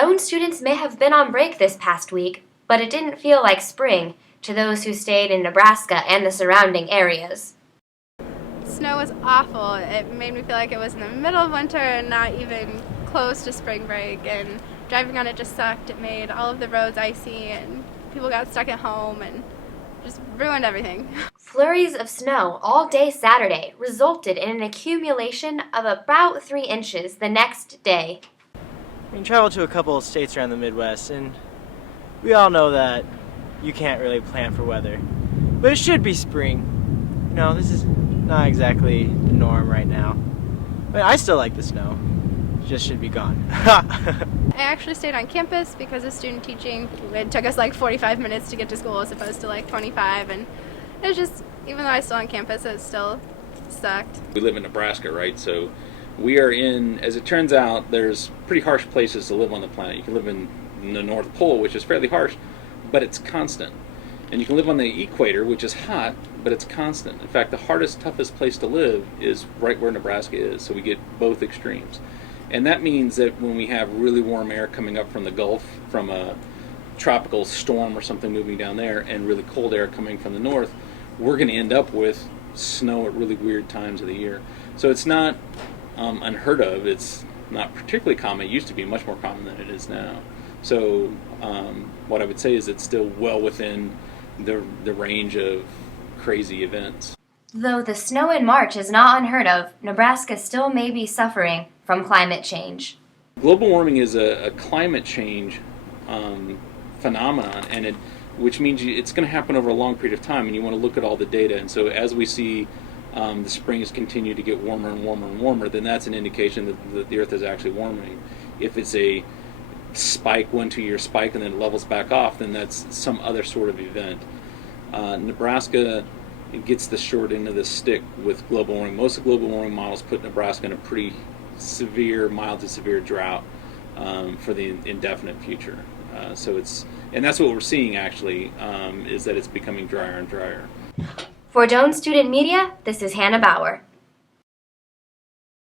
Doane students may have been on break this past week, but it didn't feel like spring to those who stayed in Nebraska and the surrounding areas. Snow was awful. It made me feel like it was in the middle of winter and not even close to spring break, and driving on it just sucked. It made all of the roads icy and people got stuck at home and just ruined everything. Flurries of snow all day Saturday resulted in an accumulation of about 3 inches the next day. We traveled to a couple of states around the Midwest, and we all know that you can't really plan for weather. But it should be spring. You know, this is not exactly the norm right now. But I still like the snow. It just should be gone. I actually stayed on campus because of student teaching. It took us like 45 minutes to get to school as opposed to like 25, and it was just, even though I was still on campus, it still sucked. We live in Nebraska, right? So we are in, as it turns out, there's pretty harsh places to live on the planet. You can live in the North Pole, which is fairly harsh, but it's constant. And you can live on the equator, which is hot, but it's constant. In fact, the hardest, toughest place to live is right where Nebraska is, so we get both extremes. And that means that when we have really warm air coming up from the Gulf, from a tropical storm or something moving down there, and really cold air coming from the north, we're going to end up with snow at really weird times of the year. So it's not unheard of. It's not particularly common. It used to be much more common than it is now. So what I would say is it's still well within the range of crazy events. Though the snow in March is not unheard of, Nebraska still may be suffering from climate change. Global warming is a climate change phenomenon, and which means it's going to happen over a long period of time, and you want to look at all the data. And so as we see the springs continue to get warmer and warmer and warmer, then that's an indication that the Earth is actually warming. If it's a spike, 1-2 year spike, and then it levels back off, then that's some other sort of event. Nebraska gets the short end of the stick with global warming. Most of the global warming models put Nebraska in a pretty severe, mild to severe drought for the indefinite future. And that's what we're seeing actually, is that it's becoming drier and drier. For Doane Student Media, this is Hannah Bauer.